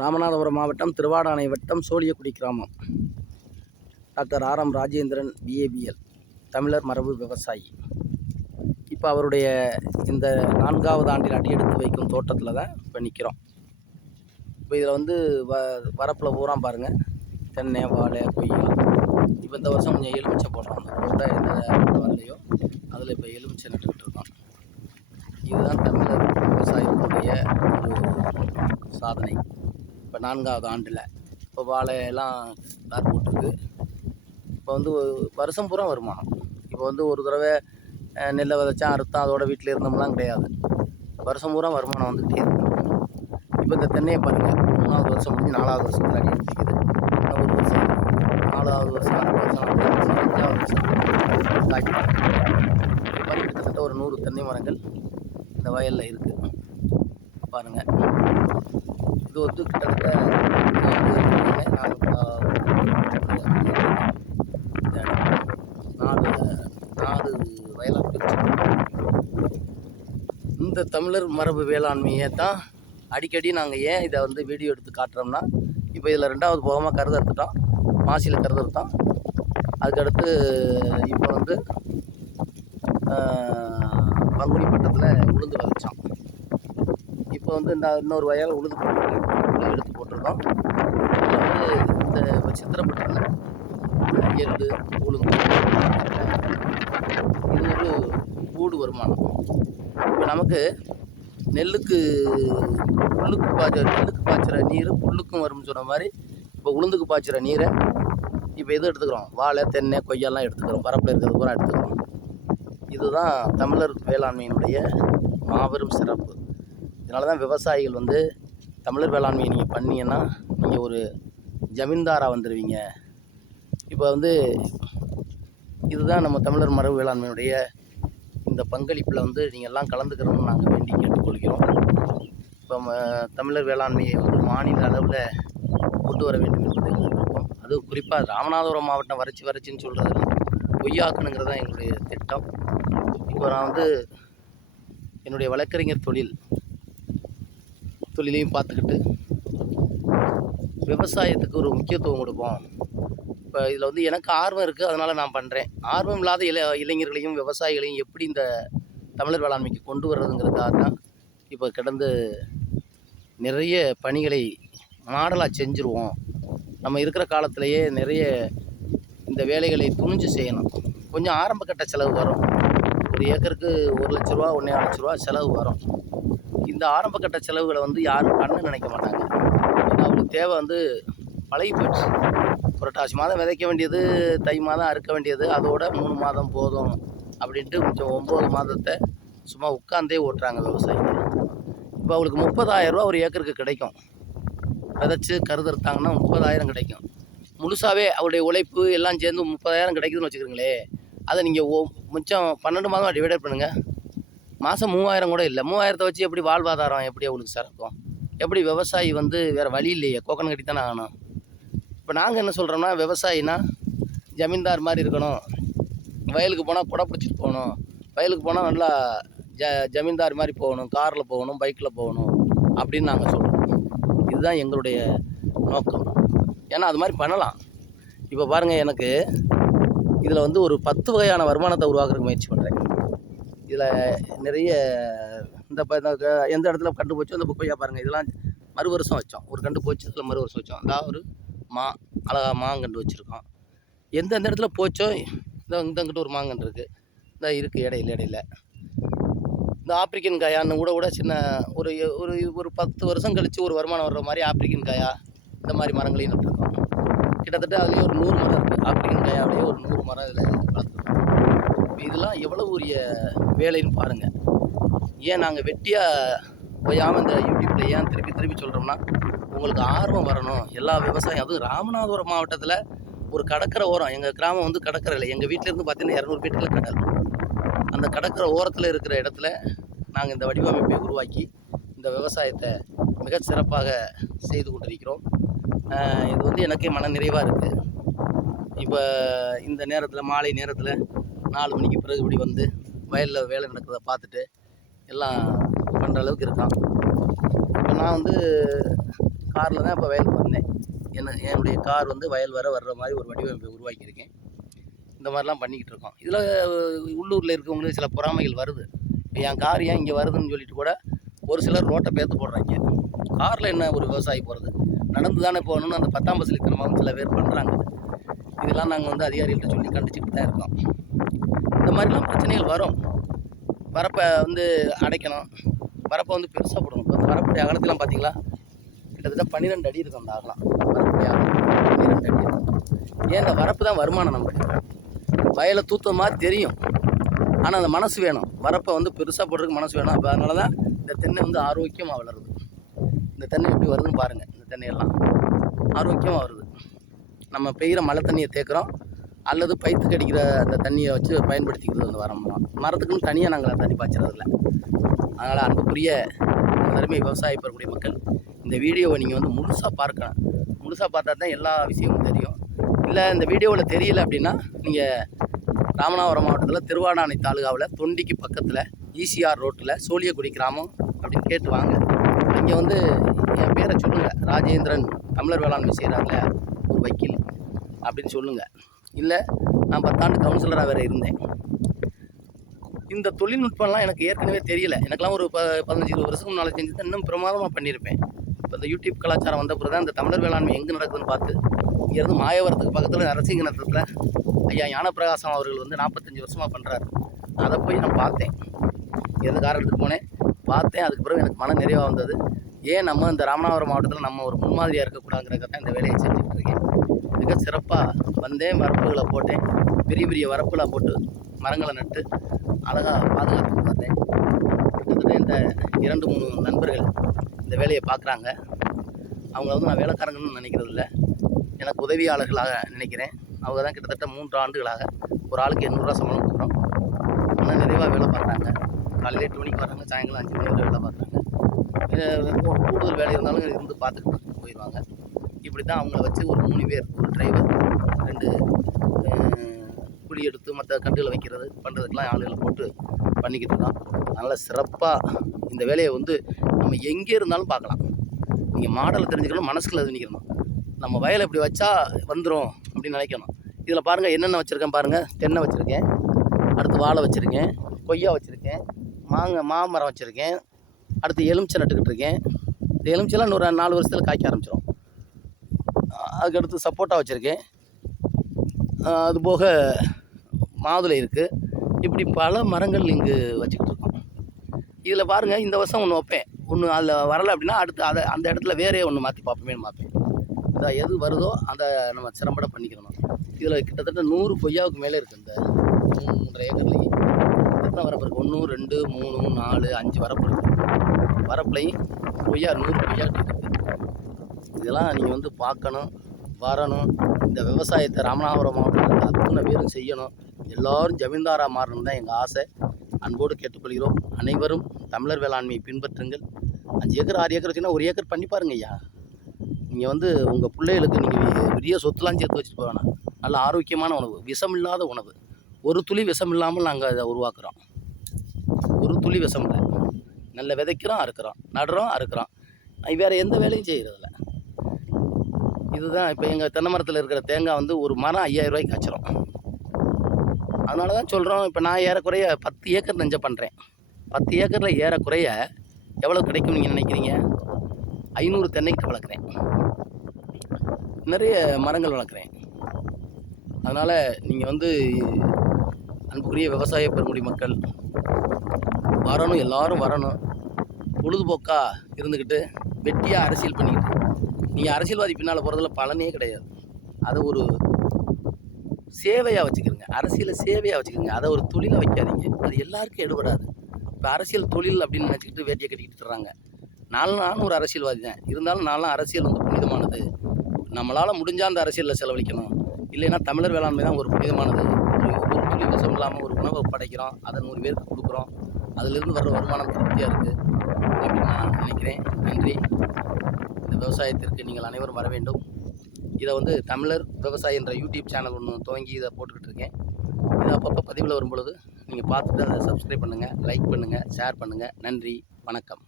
ராமநாதபுரம் மாவட்டம் திருவாடானை வட்டம் சோழியக்குடி கிராமம். Doctor RM. ராஜேந்திரன் பிஏபிஎல் தமிழர் மரபு விவசாயி. இப்போ அவருடைய இந்த 4வது ஆண்டில் அடியெடுத்து வைக்கும் தோட்டத்தில் தான் இப்போ நிற்கிறோம். இப்போ இதில் வந்து வரப்பில் பூரா பாருங்கள், தென்னை, வாழை, கொய்யா. இப்போ இந்த வருஷம் கொஞ்சம் எலுமிச்சை போடுறோம். அந்த போட்ட என்ன வரலையோ அதில் இப்போ எலுமிச்சை நட்டுக்கிட்டு இருக்கோம். இதுதான் தமிழர் விவசாயத்தினுடைய ஒரு சாதனை. இப்போ 4வது ஆண்டில் இப்போ வாழையெல்லாம் தார் போட்டிருக்கு. இப்போ வந்து வருஷம் பூரா வருமானம். இப்போ வந்து ஒரு தடவை நெல்லை விதைச்சா அறுத்தான் அதோட வீட்டில் இருந்தோம்லாம் கிடையாது. வருஷம் பூரா வருமானம் வந்துகிட்டே இருக்கும். இப்போ இந்த தென்னையை பாருங்கள், 3வது வருஷம் முடிஞ்சு 4வது வருஷத்தில் அடி எடுத்துக்குது. இன்னும் ஒரு வருஷம், 4வது வருஷம், 6 வருஷம், 5வது வருஷம் காய்க்கும். இப்போ கிட்டத்தட்ட ஒரு 100 தென்னை மரங்கள் இந்த வயலில் இருக்குது பாருங்கள். இது வந்து கிட்டத்தட்ட 4 வயலாக பிரிச்சு. இந்த தமிழர் மரபு வேளாண்மையை தான் அடிக்கடி நாங்கள் ஏன் இதை வந்து வீடியோ எடுத்து காட்டுறோம்னா, இப்போ இதில் 2வது போகமாக கருது எடுத்துட்டோம், மாசியில் கருது எடுத்தோம். அதுக்கடுத்து இப்போ வந்து பங்குனி பட்டத்தில் உளுந்து விதைச்சோம். இப்போ வந்து இன்னொரு வயல் உளுந்து எடுத்து போட்டிருக்கோம். வந்து இந்த சித்திரப்பட்டத்தில் எள்ளு, உளுந்து, இது ஒரு கூடு வருமானம். இப்போ நமக்கு நெல்லுக்கு பாய்ச்சுற நீர் புல்லுக்கும் வரும்னு சொன்ன மாதிரி, இப்போ உளுந்துக்கு பாய்ச்சுற நீரை இப்போ எது எடுத்துக்கிறோம், வாழை, தென்னை, கொய்யாலாம் எடுத்துக்கிறோம். வரப்பில் இருக்கிறது பூரா எடுத்துக்கிறோம். இதுதான் தமிழர் வேளாண்மையினுடைய மாபெரும் சிறப்பு. இதனால தான் விவசாயிகள் வந்து தமிழர் வேளாண்மையை நீங்கள் பண்ணீங்கன்னா நீங்கள் ஒரு ஜமீன்தாராக வந்துடுவீங்க. இப்போ வந்து இதுதான் நம்ம தமிழர் மரபு வேளாண்மையுடைய இந்த பங்களிப்பில் வந்து நீங்கள் எல்லாம் கலந்துக்கிறோம்னு நாங்கள் வேண்டி கேட்டுக்கொள்கிறோம். இப்போ தமிழர் வேளாண்மையை வந்து மாநில அளவில் கொண்டு வர வேண்டும் என்பது எங்களுக்கு விருப்பம். அது குறிப்பாக ராமநாதபுரம் மாவட்டம் வறட்சின்னு சொல்கிறது பொய்யாக்கணுங்கிறது தான் எங்களுடைய திட்டம். இப்போ நான் வந்து என்னுடைய வழக்கறிஞர் தொழிலையும் பார்த்துக்கிட்டு விவசாயத்துக்கு ஒரு முக்கியத்துவம் கொடுப்போம். இப்போ இதில் வந்து எனக்கு ஆர்வம் இருக்குது, அதனால் நான் பண்ணுறேன். ஆர்வம் இல்லாத இளைஞர்களையும் விவசாயிகளையும் எப்படி இந்த தமிழர் வேளாண்மைக்கு கொண்டு வர்றதுங்கிறதுக்காக தான் இப்போ கிடந்து நிறைய பணிகளை மாடலாக செஞ்சுருவோம். நம்ம இருக்கிற காலத்திலேயே நிறைய இந்த வேலைகளை துணிஞ்சு செய்யணும். கொஞ்சம் ஆரம்ப கட்ட செலவு வரும். ஒரு ஏக்கருக்கு 1 லட்ச ரூபா, 1.5 லட்ச ரூபா செலவு வரும். இந்த ஆரம்ப கட்ட செலவுகளை வந்து யாரும் பண்ண நினைக்க மாட்டாங்க. ஏன்னா அவங்களுக்கு தேவை வந்து பழகி போயிடுச்சு. புரட்டாசி மாதம் விதைக்க வேண்டியது, தை மாதம் அறுக்க வேண்டியது, அதோட 3 மாதம் போதும் அப்படின்ட்டு கொஞ்சம் 9 மாதத்தை சும்மா உட்காந்தே ஓட்டுறாங்க விவசாயிகள். இப்போ அவங்களுக்கு 30,000 ரூபா ஒரு ஏக்கருக்கு கிடைக்கும். விதைச்சி கருதறுத்தாங்கன்னா 30,000 கிடைக்கும். முழுசாகவே அவருடைய உழைப்பு எல்லாம் சேர்ந்து 30,000 கிடைக்குதுன்னு வச்சுக்கிறீங்களே. அதை நீங்கள் மிச்சம் 12 மாதம் டிவைடட் பண்ணுங்கள். மாதம் 3,000 கூட இல்லை. 3,000 வச்சு எப்படி வாழ்வாதாரம் எப்படி அவங்களுக்கு சிறக்கும்? எப்படி விவசாயி வந்து வேறு வழி இல்லையே, கோக்கன் கட்டி தானே ஆகணும். இப்போ நாங்கள் என்ன சொல்கிறோம்னா, விவசாயினா ஜமீன்தார் மாதிரி இருக்கணும். வயலுக்கு போனால் குடை பிடிச்சிட்டு போகணும். வயலுக்கு போனால் நல்லா ஜமீன்தார் மாதிரி போகணும், காரில் போகணும், பைக்கில் போகணும் அப்படின்னு நாங்கள் சொல்கிறோம். இதுதான் எங்களுடைய நோக்கம். ஏன்னா அது மாதிரி பண்ணலாம். இப்போ பாருங்கள், எனக்கு இதில் வந்து ஒரு 10 வகையான வருமானத்தை உருவாக்குறதுக்கு முயற்சி பண்ணுறேன். இதில் நிறைய எந்த இடத்துல கண்டு போச்சோ அந்த கொய்யா பாருங்கள், இதெல்லாம் மறு வருஷம் வச்சோம். ஒரு கண்டு போச்சு, அதில் மறு வருஷம் வச்சோம். அதாவது ஒரு அழகா மாங்கன்று வச்சுருக்கோம். எந்தெந்த இடத்துல போச்சோ இந்தங்கிட்ட ஒரு மாங்கன்று இருக்குது, இந்த இருக்குது இடையில. இந்த ஆப்பிரிக்கன் காயான்னு கூட சின்ன ஒரு ஒரு ஒரு 10 வருஷம் கழித்து ஒரு வருமானம் வர்ற மாதிரி ஆப்பிரிக்கன் காயா இந்த மாதிரி மரங்களையும் நட்டுருக்கோம். கிட்டத்தட்ட அதுலேயே ஒரு 100 மரம் இருக்குது. ஆப்பிரிக்கன் காயாவிலேயே ஒரு 100 மரம் இதில் வளர்த்துருக்கோம். இதெல்லாம் எவ்வளோ உரிய வேலைன்னு பாருங்கள். ஏன் நாங்கள் வெட்டியாக போயாமல் இந்த யூடியூப்பில் ஏன் திருப்பி சொல்கிறோம்னா, உங்களுக்கு ஆர்வம் வரணும். எல்லா விவசாயம், அதுவும் ராமநாதபுரம் மாவட்டத்தில் ஒரு கடற்கரை ஓரம், எங்கள் கிராமம் வந்து கடற்கரையில், எங்கள் வீட்டிலேருந்து பார்த்தீங்கன்னா 200 மீட்டரில் கடல். அந்த கடற்கரை ஓரத்தில் இருக்கிற இடத்துல நாங்கள் இந்த வடிவமைப்பை உருவாக்கி இந்த விவசாயத்தை மிக சிறப்பாக செய்து கொண்டிருக்கிறோம். இது வந்து எனக்கே மன நிறைவாக இருக்குது. இப்போ இந்த நேரத்தில், மாலை நேரத்தில் 4 மணிக்கு பிறகு இப்படி வந்து வயலில் வேலை நடக்கிறத பார்த்துட்டு எல்லாம் பண்ணுற அளவுக்கு இருக்கான். இப்போ நான் வந்து காரில் தான் இப்போ வயலுக்கு வந்தேன். என்னுடைய கார் வந்து வயல் வர்ற மாதிரி ஒரு வடிவமைப்பை உருவாக்கியிருக்கேன். இந்த மாதிரிலாம் பண்ணிக்கிட்டு இருக்கோம். இதில் உள்ளூரில் இருக்கவங்களுக்கு சில பொறாமைகள் வருது. இப்போ என் கார் ஏன் இங்கே வருதுன்னு சொல்லிட்டு கூட ஒரு சிலர் ரோட்டை பேத்து போடுறாங்க. காரில் என்ன ஒரு விவசாயி போகிறது, நடந்து தானே போகணும்னு அந்த 10ஆம் பசலித்தனமாகவும் சில பேர் பண்ணுறாங்க. இதெல்லாம் நாங்கள் வந்து அதிகாரிகள்கிட்ட சொல்லி கண்டிச்சுட்டு தான் இருக்கோம். இந்த மாதிரிலாம் பிரச்சனைகள் வரும். வரப்பை வந்து அடைக்கணும், வரப்பை வந்து பெருசாக போடணும். இப்போ அந்த வரப்புடைய அகலத்திலாம் பார்த்தீங்களா, கிட்டத்தட்ட 12 அடி இருக்கும். அந்த அகலம் வரப்புடைய அகலம் 12 அடி இருக்கும். ஏன் இந்த வரப்பு தான் வருமானம் நமக்கு. வயலை தூத்த மாதிரி தெரியும், ஆனால் அந்த மனசு வேணும். வரப்பை வந்து பெருசாக போடுறதுக்கு மனசு வேணும். அப்போ அதனால தான் இந்த தென்னை வந்து ஆரோக்கியமாக வளருது. இந்த தென்னை எப்படி வருதுன்னு பாருங்கள். இந்த தென்னையெல்லாம் ஆரோக்கியமாக வருது. நம்ம பெய்கிற மழை தண்ணியை தேக்கிறோம், அல்லது பைத்துக்கு அடிக்கிற அந்த தண்ணியை வச்சு பயன்படுத்திக்கிறது அந்த மரத்துக்குன்னு தனியாக நாங்கள் தண்ணி பாய்ச்சறதில்ல. அதனால் அன்புக்குரிய அருமை விவசாயம் பெறக்கூடிய மக்கள், இந்த வீடியோவை நீங்கள் வந்து முழுசாக பார்க்கணும். முழுசாக பார்த்தா தான் எல்லா விஷயமும் தெரியும். இல்லை இந்த வீடியோவில் தெரியல அப்படின்னா நீங்கள் ராமநாதபுரம் மாவட்டத்தில் திருவாடானை தாலுகாவில் தொண்டிக்கு பக்கத்தில் ஈசிஆர் ரோட்டில் சோழியக்குடி கிராமம் அப்படின்னு கேட்டு வாங்க. இங்கே வந்து என் பேரை சொல்லுங்கள், ராஜேந்திரன் தமிழர் வேளாண்மை செய்கிறார்ல ஒரு வக்கீல் அப்படின்னு சொல்லுங்கள். இல்லை நான் 10 ஆண்டு கவுன்சிலராக வேறு இருந்தேன். இந்த தொழில்நுட்பம்லாம் எனக்கு ஏற்கனவே தெரியல. எனக்கெல்லாம் ஒரு 15-20 வருஷத்துக்கு முன்னால் செஞ்சு தான் இன்னும் பிரமாதமாக பண்ணியிருப்பேன். இப்போ இந்த யூடியூப் கலாச்சாரம் வந்த பிறகு தான் இந்த தமிழர் வேளாண்மை எங்கே நடக்குதுன்னு பார்த்து, இங்கேருந்து மாயவரத்துக்கு பக்கத்தில் நரசிங்கநத்தத்தில் ஐயா ஞானப்பிரகாசம் அவர்கள் வந்து 45 வருஷமாக பண்ணுறாரு. அதை போய் நான் பார்த்தேன். இங்கேருந்து கார் எடுத்துகிட்டு போனேன், பார்த்தேன். அதுக்கு பிறகு எனக்கு மன நிறைவாக வந்தது. ஏன் நம்ம இந்த ராமநாதபுரம் மாவட்டத்தில் நம்ம ஒரு முன்மாதிரியாக இருக்கக்கூடாதுங்கிறத தான் இந்த வேலையை செஞ்சுக்கிட்டு இருக்கேன். மிக சிறப்பாக வந்தேன், வரப்புகளை போட்டேன், பெரிய பெரிய வரப்புகளை போட்டு மரங்களை நட்டு அழகாக பாதுகாத்து பார்த்தேன். கிட்டத்தட்ட இந்த 2-3 நண்பர்கள் இந்த வேலையை பார்க்குறாங்க. அவங்கள வந்து நான் வேலைக்காரங்கன்னு நினைக்கிறது இல்லை, எனக்கு உதவியாளர்களாக நினைக்கிறேன். அவங்க தான் கிட்டத்தட்ட 3 ஆண்டுகளாக ஒரு ஆளுக்கு 800 சம்பளம் கொடுக்குறோம். ஆனால் நிறைவாக வேலை பார்க்குறாங்க. காலையில் 8 மணிக்கு வராங்க, சாயங்காலம் 5 மணி வரை வேலை பார்க்குறாங்க. கூடுதல் வேலை இருந்தாலும் இருந்து பார்த்துட்டு போயிடுவாங்க. இப்படி தான் அவங்கள வச்சு ஒரு 3 பேர், ஒரு டிரைவர், 2 குழி எடுத்து மற்ற கண்டுகளை வைக்கிறது பண்ணுறதுக்கெலாம் ஆளுகளை போட்டு பண்ணிக்கிட்டு இருக்கோம். அதனால் சிறப்பாக இந்த வேலையை வந்து நம்ம எங்கே இருந்தாலும் பார்க்கலாம். நீங்கள் மாடலை தெரிஞ்சுக்கணும், மனசுக்குள்ள நினைக்கணும். நம்ம வயலை இப்படி வச்சா வந்துடும் அப்படின்னு நினைக்கணும். இதில் பாருங்கள் என்னென்ன வச்சுருக்கேன் பாருங்கள். தென்னை வச்சுருக்கேன், அடுத்து வாழை வச்சுருக்கேன், கொய்யா வச்சுருக்கேன், மாமரம் வச்சுருக்கேன், அடுத்து எலுமிச்சை நட்டுக்கிட்டு இருக்கேன். இந்த எலுமிச்சைலாம் இன்னொரு 4 வருஷத்தில் காய்க்க ஆரம்பிச்சிடும். அதுக்கடுத்து சப்போட்டா வச்சுருக்கேன், அதுபோக மாதுளை இருக்குது. இப்படி பல மரங்கள் இங்கு வச்சுக்கிட்டு இருக்கோம். இதில் பாருங்கள், இந்த வருஷம் ஒன்று வைப்பேன், ஒன்று அதில் வரலை அப்படின்னா அடுத்து அந்த இடத்துல வேறே ஒன்று மாற்றி பார்ப்போமேனு பார்ப்பேன். அதான் எது வருதோ அதை நம்ம சிரமப்பட பண்ணிக்கிறணும். இதில் கிட்டத்தட்ட 100 கொய்யாவுக்கு மேலே இருக்குது. இந்த 3-3.5 ஏக்கர்லேயும் எத்தனை வரப்பு இருக்குது? 1, 2, 3, 4, 5 வரப்பு இருக்குது. வரப்புலையும் கொய்யா 100 கொய்யா இருக்குது. இதெல்லாம் நீங்கள் வந்து பார்க்கணும், வரணும். இந்த விவசாயத்தை ராமநாதபுரம் மாவட்டத்தில் அத்தனை பேரும் செய்யணும். எல்லோரும் ஜமீன்தாராக மாறணும் தான் எங்கள் ஆசை. அன்போடு கேட்டுக்கொள்கிறோம். அனைவரும் தமிழர் வேளாண்மையை பின்பற்றுங்கள். 5 ஏக்கர் 6 ஏக்கர் வச்சுன்னா 1 ஏக்கர் பண்ணி பாருங்க ஐயா. நீங்கள் வந்து உங்கள் பிள்ளைகளுக்கு நீங்கள் பெரிய சொத்துலாம் சேர்த்து வச்சுட்டு போக வேணாம். நல்ல ஆரோக்கியமான உணவு, விஷம் இல்லாத உணவு. ஒரு துளி விஷம் இல்லாமல் நாங்கள் அதை உருவாக்குறோம். ஒரு துளி விஷம் இல்லை. நல்ல விதைக்கிறோம், அறுக்கிறோம், நடுறோம், அறுக்கிறோம். வேறு எந்த வேலையும் செய்கிறதில்ல. இதுதான் இப்போ எங்கள் தென்னை மரத்தில் இருக்கிற தேங்காய் வந்து ஒரு மரம் 5000 ரூபாய்க்கு காய்ச்சிரும். அதனால தான் சொல்கிறோம். இப்போ நான் ஏறக்குறைய 10 ஏக்கர் நெஞ்ச பண்ணுறேன். 10 ஏக்கரில் ஏறக்குறைய எவ்வளோ கிடைக்கும் நீங்கள் நினைக்கிறீங்க? 500 தென்னைக்கிட்ட வளர்க்குறேன், நிறைய மரங்கள் வளர்க்குறேன். அதனால் நீங்கள் வந்து அன்புக்குரிய விவசாய பெருங்குடி மக்கள் வரணும், எல்லோரும் வரணும். பொழுதுபோக்காக இருந்துக்கிட்டு வெட்டியாக அரசியல் பண்ணிக்கிட்டு நீங்கள் அரசியல்வாதி பின்னால் போகிறதுல பலனே கிடையாது. அதை ஒரு சேவையாக வச்சுக்கிறங்க, அரசியலை சேவையாக வச்சுக்கிறங்க. அதை ஒரு தொழிலை வைக்காதீங்க, அது எல்லாருக்கும் எடுபடாது. இப்போ அரசியல் தொழில் அப்படின்னு நினச்சிக்கிட்டு வேட்டியை கட்டிக்கிட்டு தர்றாங்க. நானும் ஒரு அரசியல்வாதி தான், இருந்தாலும் நான்லாம் அரசியல் வந்து புனிதமானது. நம்மளால் முடிஞ்சால் அந்த அரசியலில் செலவழிக்கணும், இல்லைன்னா தமிழர் வேளாண்மை தான் ஒரு புனிதமானது. ஒரு துளி விஷம் இல்லாமல் ஒரு உணவை படைக்கிறோம், அதை 100 பேருக்கு கொடுக்குறோம், அதிலிருந்து வர்ற வருமானம் திருப்தியாக இருக்குது அப்படின்னு நான் நினைக்கிறேன். நன்றி. இந்த விவசாயத்திற்கு நீங்கள் அனைவரும் வர வேண்டும். இதை வந்து தமிழர் விவசாயி என்ற யூடியூப் சேனல் ஒன்று துவங்கி இதை போட்டுக்கிட்டு இருக்கேன். இதை அப்பப்போ பதிவில் வரும்பொழுது நீங்கள் பார்த்துட்டு அதை சப்ஸ்கிரைப் பண்ணுங்கள், லைக் பண்ணுங்கள், ஷேர் பண்ணுங்கள். நன்றி, வணக்கம்.